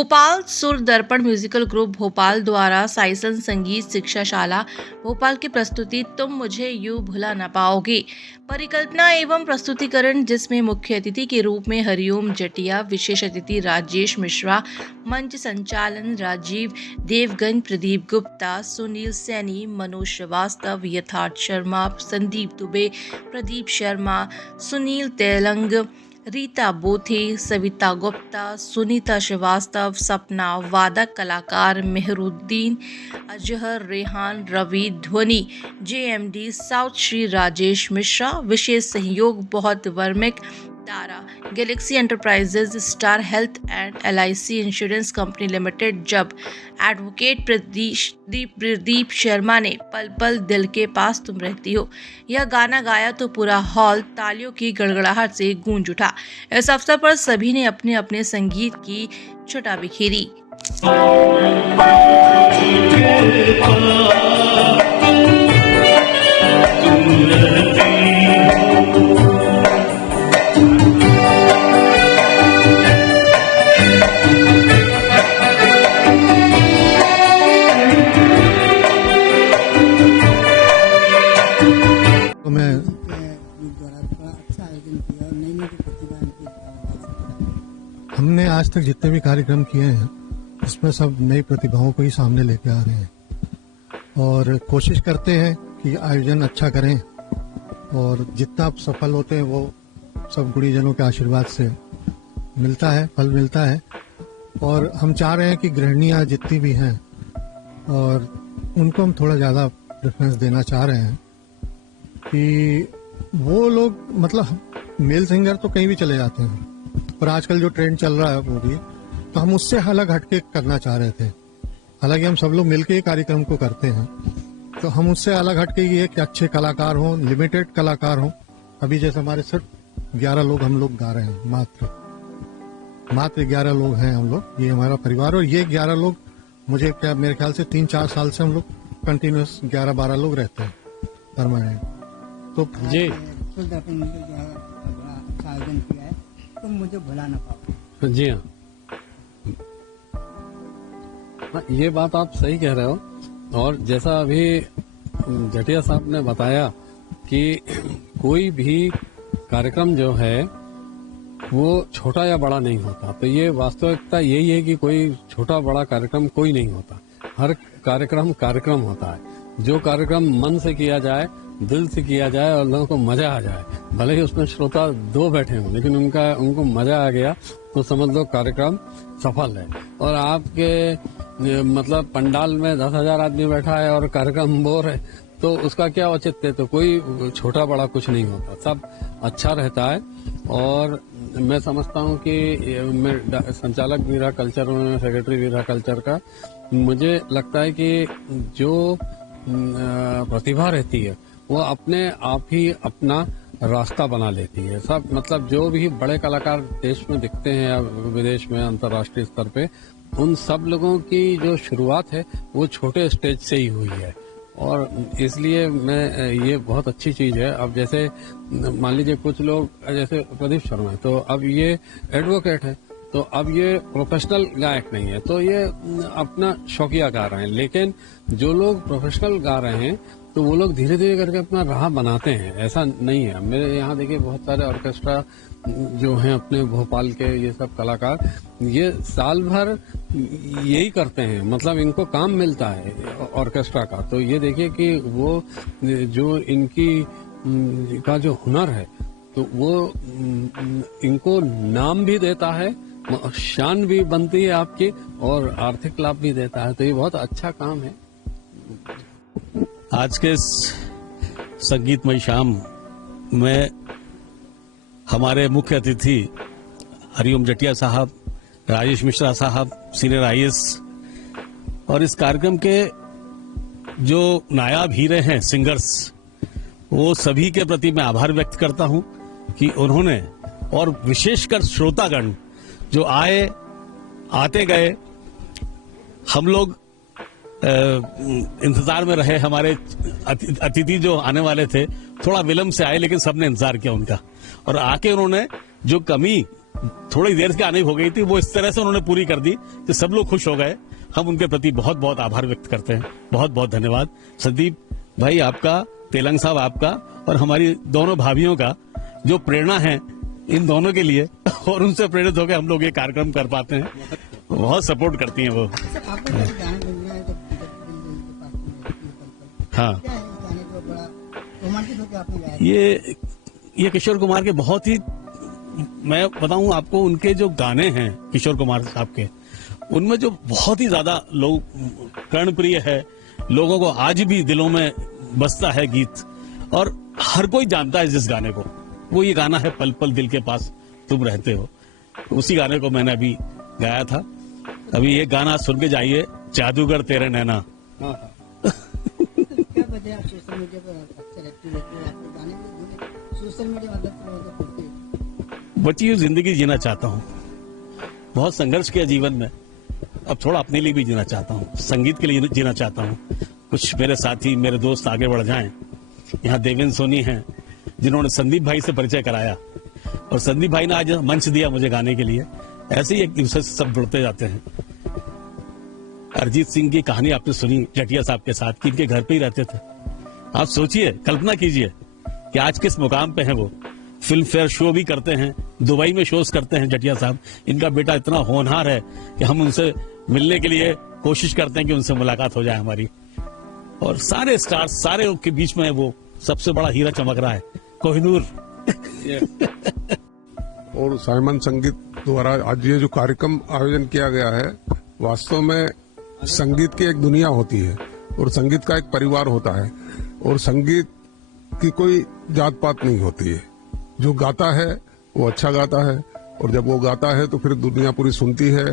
भोपाल सुर दर्पण musical group Bhopal द्वारा साइसन संगीत शिक्षाशाला भोपाल की प्रस्तुति तुम मुझे यूं भुला न पाओगे परिकल्पना एवं प्रस्तुतिकरण, जिसमें मुख्य अतिथि के रूप में हरिओम जटिया, विशेष अतिथि राजेश मिश्रा, मंच संचालन राजीव देवगन, प्रदीप गुप्ता, सुनील सैनी, मनोज श्रीवास्तव, यथार्थ शर्मा, संदीप दुबे, प्रदीप शर्मा, सुनील तेलंग, रीता बोथे, सविता गुप्ता, सुनीता श्रीवास्तव, सपना, वादक कलाकार मेहरुद्दीन, अजहर, रेहान, रवि, ध्वनि JMD साउथ श्री राजेश मिश्रा, विशेष सहयोग बहुत वर्मिक, Tara, galaxy enterprises, star health and LIC insurance company limited. जब एडवोकेट प्रदीप शर्मा ने पल पल दिल के पास तुम रहती हो यह गाना गाया तो पूरा हॉल तालियों की गड़गड़ाहट से गूंज उठा। इस अवसर पर सभी ने अपने अपने संगीत की छटा बिखेरी। हमने आज तक जितने भी कार्यक्रम किए हैं उसमें सब नई प्रतिभाओं को ही सामने लेके आ रहे हैं और कोशिश करते हैं कि आयोजन अच्छा करें और जितना आप सफल होते हैं वो सब गुणीजनों के आशीर्वाद से मिलता है, फल मिलता है। और हम चाह रहे हैं कि गृहिणियां जितनी भी हैं और उनको हम थोड़ा ज़्यादा प्रेफरेंस देना चाह रहे हैं कि वो लोग, मतलब मेल सिंगर तो कहीं भी चले जाते हैं पर आजकल जो ट्रेंड चल रहा है वो भी, तो हम उससे अलग हटके करना चाह रहे थे। हालांकि हम सब लोग मिलके ही कार्यक्रम को करते हैं, तो हम उससे अलग हटके ये कि अच्छे कलाकार हों, लिमिटेड कलाकार हों। अभी जैसे हमारे सिर्फ 11 लोग हम लोग गा रहे हैं, मात्र 11 लोग हैं हम लोग, ये हमारा परिवार। और ये 11 लोग मेरे ख्याल से 3-4 साल से हम लोग कंटिन्यूस 11-12 लोग रहते हैं परमानेंट। तो जी आयोजन किया है, तुम मुझे भुला ना पाओ। जी हाँ, ये बात आप सही कह रहे हो। और जैसा अभी जटिया साहब ने बताया कि कोई भी कार्यक्रम जो है वो छोटा या बड़ा नहीं होता, तो ये वास्तविकता यही है कि कोई छोटा बड़ा कार्यक्रम कोई नहीं होता। हर कार्यक्रम होता है। जो कार्यक्रम मन से किया जाए, दिल से किया जाए और लोगों को मजा आ जाए, भले ही उसमें श्रोता 2 बैठे हों लेकिन उनको मजा आ गया तो समझ लो कार्यक्रम सफल है। और आपके मतलब पंडाल में 10,000 आदमी बैठा है और कार्यक्रम बोर है तो उसका क्या औचित्य। तो कोई छोटा बड़ा कुछ नहीं होता, सब अच्छा रहता है। और मैं समझता हूँ कि मैं संचालक भी रहा कल्चर में, सेक्रेटरी भी रहा कल्चर का। मुझे लगता है कि जो प्रतिभा रहती है वो अपने आप ही अपना रास्ता बना लेती है। सब मतलब जो भी बड़े कलाकार देश में दिखते हैं या विदेश में अंतर्राष्ट्रीय स्तर पे, उन सब लोगों की जो शुरुआत है वो छोटे स्टेज से ही हुई है। और इसलिए मैं ये बहुत अच्छी चीज है। अब जैसे मान लीजिए कुछ लोग जैसे प्रदीप शर्मा है तो अब ये एडवोकेट है, तो अब ये प्रोफेशनल गायक नहीं है, तो ये अपना शौकिया गा रहे हैं। लेकिन जो लोग प्रोफेशनल गा रहे हैं तो वो लोग धीरे धीरे करके अपना राह बनाते हैं, ऐसा नहीं है। मेरे यहाँ देखिए बहुत सारे ऑर्केस्ट्रा जो हैं अपने भोपाल के, ये सब कलाकार ये साल भर यही करते हैं, मतलब इनको काम मिलता है ऑर्केस्ट्रा का। तो ये देखिए कि वो जो इनकी का जो हुनर है तो वो इनको नाम भी देता है, शान भी बनती है आपकी और आर्थिक लाभ भी देता है। तो ये बहुत अच्छा काम है। आज के इस संगीतमय शाम में हमारे मुख्य अतिथि हरिओम जटिया साहब, राजेश मिश्रा साहब, सीनियर IAS, और इस कार्यक्रम के जो नायाब हीरे हैं सिंगर्स, वो सभी के प्रति मैं आभार व्यक्त करता हूं कि उन्होंने, और विशेषकर श्रोतागण जो आते गए, हम लोग इंतजार में रहे। हमारे अतिथि जो आने वाले थे थोड़ा विलंब से आए लेकिन सबने इंतजार किया उनका, और आके उन्होंने जो कमी थोड़ी देर के आने हो गई थी, वो इस तरह से उन्होंने पूरी कर दी कि सब लोग खुश हो गए। हम उनके प्रति बहुत बहुत आभार व्यक्त करते हैं। बहुत बहुत धन्यवाद संदीप भाई आपका, तेलंग साहब आपका, और हमारी दोनों भाभियों का जो प्रेरणा है इन दोनों के लिए, और उनसे प्रेरित होकर हम लोग ये कार्यक्रम कर पाते हैं। बहुत सपोर्ट करती हैं वो। सर, आपने जैसे गाना गुनगुनाया है, तो पास में हाँ, क्या है इस गाने को बड़ा रोमांटिक होकर आपने गाया? ये किशोर कुमार के बहुत ही, मैं बताऊं आपको, उनके जो गाने हैं किशोर कुमार साहब के, उनमें जो बहुत ही ज्यादा लोग कर्णप्रिय है, लोगों को आज भी दिलों में बसता है गीत, और हर कोई जानता है जिस गाने को। वो ये गाना है पल पल दिल के पास तुम रहते हो। उसी गाने को मैंने अभी गाया था। अभी ये गाना सुन के जाइए, जादूगर तेरे नैना। क्या वजह आप सोशल मीडिया पर अक्सर एक्टिव रहते हैं? आपके गाने भी सोशल मीडिया मतलब पढ़ते हैं? बची हुई जिंदगी जीना चाहता हूँ। बहुत संघर्ष किया जीवन में, अब थोड़ा अपने लिए भी जीना चाहता हूँ, संगीत के लिए जीना चाहता हूँ। कुछ मेरे साथी, मेरे दोस्त आगे बढ़ जाएं। यहाँ देवेंद्र सोनी हैं जिन्होंने संदीप भाई से परिचय कराया, और संदीप भाई ने आज मंच दिया मुझे गाने के लिए। ऐसे ही एक दूसरे से सब जुड़ते जाते हैं। अरिजीत सिंह की कहानी आपने सुनी जटिया साहब के साथ, कि इनके घर पे ही रहते थे। आप सोचिए, कल्पना कीजिए कि आज किस मुकाम पे हैं वो। फिल्म फेयर शो भी करते हैं, दुबई में शोज करते हैं जटिया साहब। इनका बेटा इतना होनहार है कि हम उनसे मिलने के लिए कोशिश करते हैं कि उनसे मुलाकात हो जाए हमारी। और सारे स्टार्स, सारे के बीच में वो सबसे बड़ा हीरा चमक रहा है, कोहिनूर। और साइमन संगीत द्वारा आज ये जो कार्यक्रम आयोजन किया गया है, वास्तव में संगीत की एक दुनिया होती है, और संगीत का एक परिवार होता है, और संगीत की कोई जात पात नहीं होती है। जो गाता है वो अच्छा गाता है, और जब वो गाता है तो फिर दुनिया पूरी सुनती है।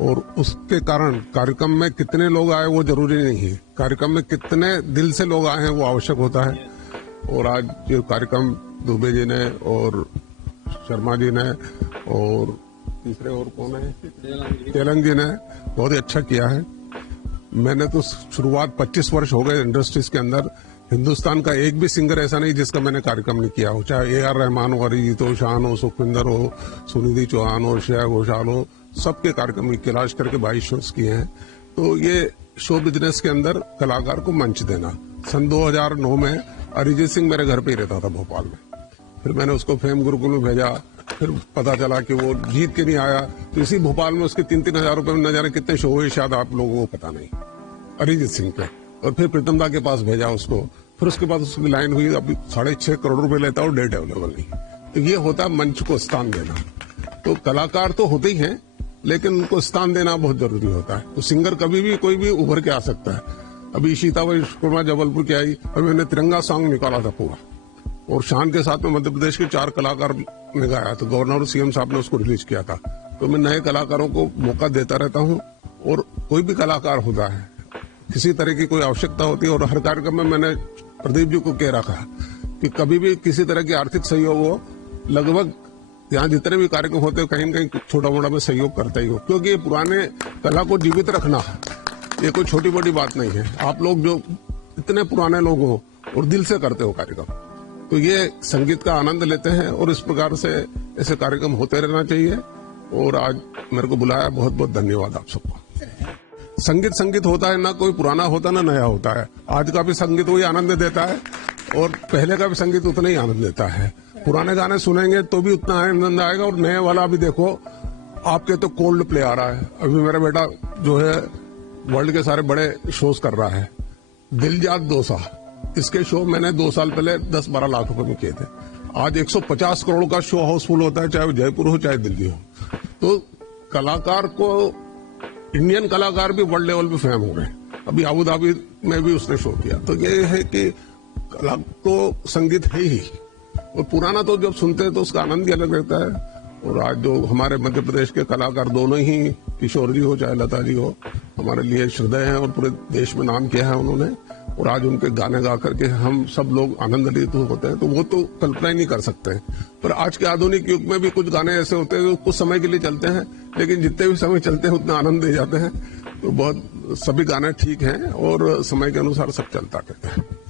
और उसके कारण कार्यक्रम में कितने लोग आए वो जरूरी नहीं है, कार्यक्रम में कितने दिल से लोग आए हैं वो आवश्यक होता है। और आज जो कार्यक्रम दुबे जी ने और शर्मा जी ने और तीसरे और कौन है, तेलंग जी ने बहुत ही अच्छा किया है। मैंने तो शुरुआत 25 वर्ष हो गए इंडस्ट्रीज के अंदर। हिंदुस्तान का एक भी सिंगर ऐसा नहीं जिसका मैंने कार्यक्रम नहीं किया हो, चाहे AR रहमान हो, अरिजीत हो, शान हो, सुखविंदर हो, सुनिधि चौहान हो, श्रेया घोषाल हो, सबके कार्यक्रम की तलाश करके 22 शोज किए हैं। तो ये शो बिजनेस के अंदर कलाकार को मंच देना। सन 2009 में अरिजीत सिंह मेरे घर पे ही रहता था भोपाल में। फिर मैंने उसको फेम गुरुकुल में भेजा, फिर पता चला कि वो जीत के नहीं आया, तो इसी भोपाल में उसके 3-3 हजार रुपए में न जाने कितने शो हुए, शायद आप लोगों को पता नहीं, अरिजीत सिंह के। और फिर प्रीतम दा के पास भेजा उसको, फिर उसके बाद उसकी लाइन हुई, अभी 6.5 करोड़ रुपए लेता और डेट अवेलेबल नहीं। तो ये होता है मंच को स्थान देना। तो कलाकार तो होते ही हैं, लेकिन उनको स्थान देना बहुत जरूरी होता है। तो सिंगर कभी भी कोई भी उभर के आ सकता है। अभी सीता वर्मा जबलपुर की आई, अभी मैंने तिरंगा सॉन्ग निकाला था पूरा, और शान के साथ में मध्य प्रदेश के 4 कलाकार ने गाया, तो गवर्नर और CM साहब ने उसको रिलीज किया था। तो मैं नए कलाकारों को मौका देता रहता हूँ, और कोई भी कलाकार होता है, किसी तरह की कोई आवश्यकता होती है। और हर कार्यक्रम में मैंने प्रदीप जी को कह रखा कि कभी भी किसी तरह की आर्थिक सहयोग हो, लगभग यहाँ जितने भी कार्यक्रम होते हैं कहीं न कहीं छोटा मोटा में सहयोग करता ही हो, क्योंकि ये पुराने कला को जीवित रखना ये कोई छोटी मोटी बात नहीं है। आप लोग जो इतने पुराने लोग हो और दिल से करते हो कार्यक्रम, तो ये संगीत का आनंद लेते हैं, और इस प्रकार से ऐसे कार्यक्रम होते रहना चाहिए। और आज मेरे को बुलाया, बहुत बहुत धन्यवाद आप सबको। संगीत होता है, ना कोई पुराना होता ना नया होता है। आज का भी संगीत वही आनंद देता है, और पहले का भी संगीत उतना ही आनंद देता है। पुराने गाने सुनेंगे तो भी उतना आनंद आएगा, और नए वाला भी देखो, आपके तो कोल्ड प्ले आ रहा है। अभी मेरा बेटा जो है वर्ल्ड के सारे बड़े शोज कर रहा है, दिलजात दोसा, इसके शो मैंने 2 साल पहले 10-12 लाख रुपए में किए थे। आज 150 करोड़ का शो हाउसफुल होता है, चाहे वो जयपुर हो चाहे दिल्ली हो। तो कलाकार को, इंडियन कलाकार भी वर्ल्ड लेवल पे फेम हो गए। अभी अबू धाबी में भी उसने शो किया। तो ये है कि कला तो संगीत है ही, और पुराना तो जब सुनते हैं तो उसका आनंद ही अलग रहता है। और आज जो हमारे मध्य प्रदेश के कलाकार दोनों ही, किशोर जी हो चाहे लता जी हो, हमारे लिए श्रद्धेय हैं, और पूरे देश में नाम किया है उन्होंने। और आज उनके गाने गा करके हम सब लोग आनंदित होते हैं, तो वो तो कल्पना ही नहीं कर सकते। पर आज के आधुनिक युग में भी कुछ गाने ऐसे होते हैं जो कुछ समय के लिए चलते हैं, लेकिन जितने भी समय चलते हैं उतना आनंद दे जाते हैं। तो बहुत सभी गाने ठीक हैं, और समय के अनुसार सब चलता रहता है।